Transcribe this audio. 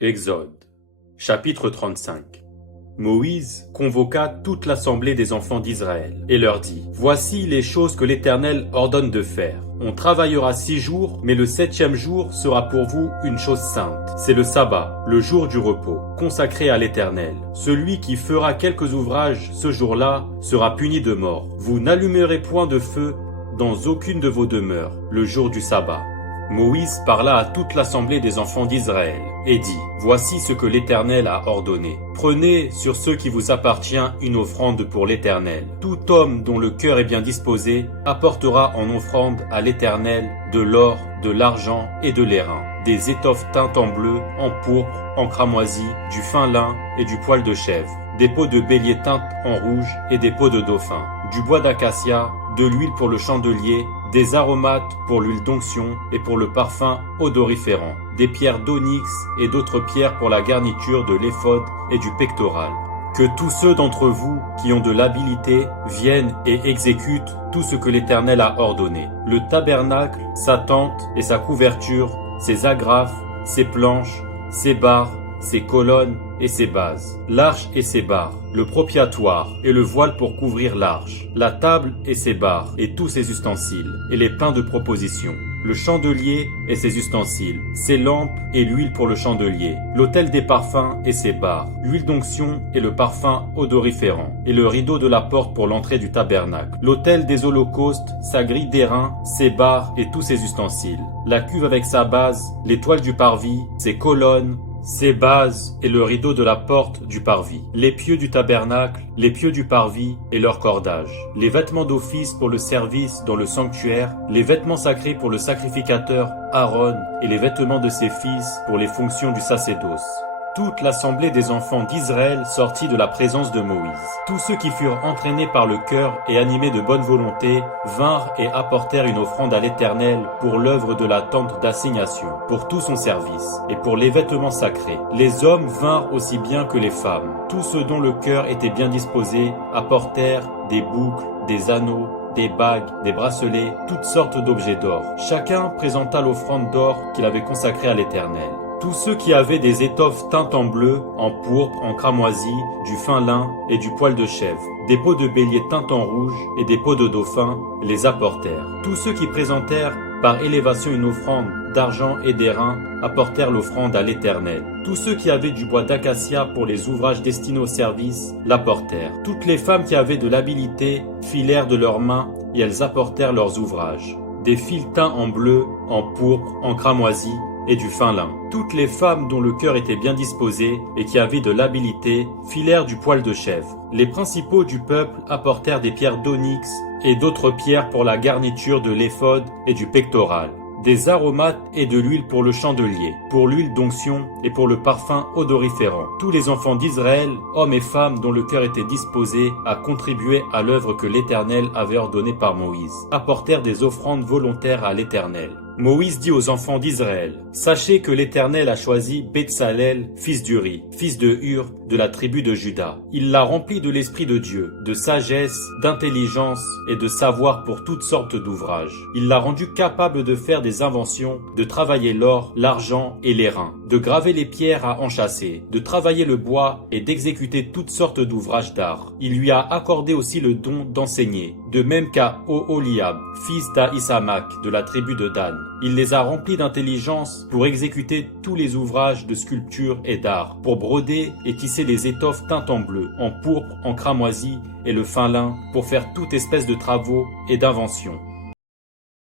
Exode, chapitre 35. Moïse convoqua toute l'assemblée des enfants d'Israël et leur dit: Voici les choses que l'Éternel ordonne de faire. On travaillera 6 jours, mais le 7e jour sera pour vous une chose sainte. C'est le sabbat, le jour du repos, consacré à l'Éternel. Celui qui fera quelques ouvrages ce jour-là sera puni de mort. Vous n'allumerez point de feu dans aucune de vos demeures le jour du sabbat. Moïse parla à toute l'assemblée des enfants d'Israël et dit: Voici ce que l'Éternel a ordonné. Prenez sur ce qui vous appartient une offrande pour l'Éternel. Tout homme dont le cœur est bien disposé apportera en offrande à l'Éternel de l'or, de l'argent et de l'airain, des étoffes teintes en bleu, en pourpre, en cramoisi, du fin lin et du poil de chèvre, des peaux de bélier teintes en rouge et des peaux de dauphin, du bois d'acacia, de l'huile pour le chandelier, des aromates pour l'huile d'onction et pour le parfum odoriférant, des pierres d'onyx et d'autres pierres pour la garniture de l'éphod et du pectoral. Que tous ceux d'entre vous qui ont de l'habileté viennent et exécutent tout ce que l'Éternel a ordonné. Le tabernacle, sa tente et sa couverture, ses agrafes, ses planches, ses barres, ses colonnes et ses bases, l'arche et ses barres, le propiatoire et le voile pour couvrir l'arche, la table et ses barres et tous ses ustensiles, et les pains de proposition, le chandelier et ses ustensiles, ses lampes et l'huile pour le chandelier, l'autel des parfums et ses barres, l'huile d'onction et le parfum odoriférant, et le rideau de la porte pour l'entrée du tabernacle, l'autel des holocaustes, sa grille d'airain, ses barres et tous ses ustensiles, la cuve avec sa base, l'étoile du parvis, ses colonnes, ses bases et le rideau de la porte du parvis, les pieux du tabernacle, les pieux du parvis et leur cordage, les vêtements d'office pour le service dans le sanctuaire, les vêtements sacrés pour le sacrificateur Aaron et les vêtements de ses fils pour les fonctions du sacerdoce. Toute l'assemblée des enfants d'Israël sortit de la présence de Moïse. Tous ceux qui furent entraînés par le cœur et animés de bonne volonté vinrent et apportèrent une offrande à l'Éternel pour l'œuvre de la tente d'assignation, pour tout son service, et pour les vêtements sacrés. Les hommes vinrent aussi bien que les femmes. Tous ceux dont le cœur était bien disposé apportèrent des boucles, des anneaux, des bagues, des bracelets, toutes sortes d'objets d'or. Chacun présenta l'offrande d'or qu'il avait consacrée à l'Éternel. Tous ceux qui avaient des étoffes teintes en bleu, en pourpre, en cramoisi, du fin lin et du poil de chèvre, des peaux de bélier teintes en rouge et des peaux de dauphin, les apportèrent. Tous ceux qui présentèrent par élévation une offrande d'argent et d'airain apportèrent l'offrande à l'Éternel. Tous ceux qui avaient du bois d'acacia pour les ouvrages destinés au service l'apportèrent. Toutes les femmes qui avaient de l'habileté filèrent de leurs mains et elles apportèrent leurs ouvrages. Des fils teints en bleu, en pourpre, en cramoisi, et du fin lin. Toutes les femmes dont le cœur était bien disposé et qui avaient de l'habileté filèrent du poil de chèvre. Les principaux du peuple apportèrent des pierres d'onyx et d'autres pierres pour la garniture de l'éphod et du pectoral, des aromates et de l'huile pour le chandelier, pour l'huile d'onction et pour le parfum odoriférant. Tous les enfants d'Israël, hommes et femmes dont le cœur était disposé à contribuer à l'œuvre que l'Éternel avait ordonnée par Moïse, apportèrent des offrandes volontaires à l'Éternel. Moïse dit aux enfants d'Israël: Sachez que l'Éternel a choisi Betsalel, fils d'Uri, fils de Hur, de la tribu de Juda. Il l'a rempli de l'Esprit de Dieu, de sagesse, d'intelligence et de savoir pour toutes sortes d'ouvrages. Il l'a rendu capable de faire des inventions, de travailler l'or, l'argent et l'airain, de graver les pierres à enchâsser, de travailler le bois et d'exécuter toutes sortes d'ouvrages d'art. Il lui a accordé aussi le don d'enseigner, de même qu'à Oholiab, fils d'Ahisamak, de la tribu de Dan. Il les a remplis d'intelligence pour exécuter tous les ouvrages de sculpture et d'art, pour broder et tisser les étoffes teintes en bleu, en pourpre, en cramoisi et le fin lin, pour faire toute espèce de travaux et d'inventions.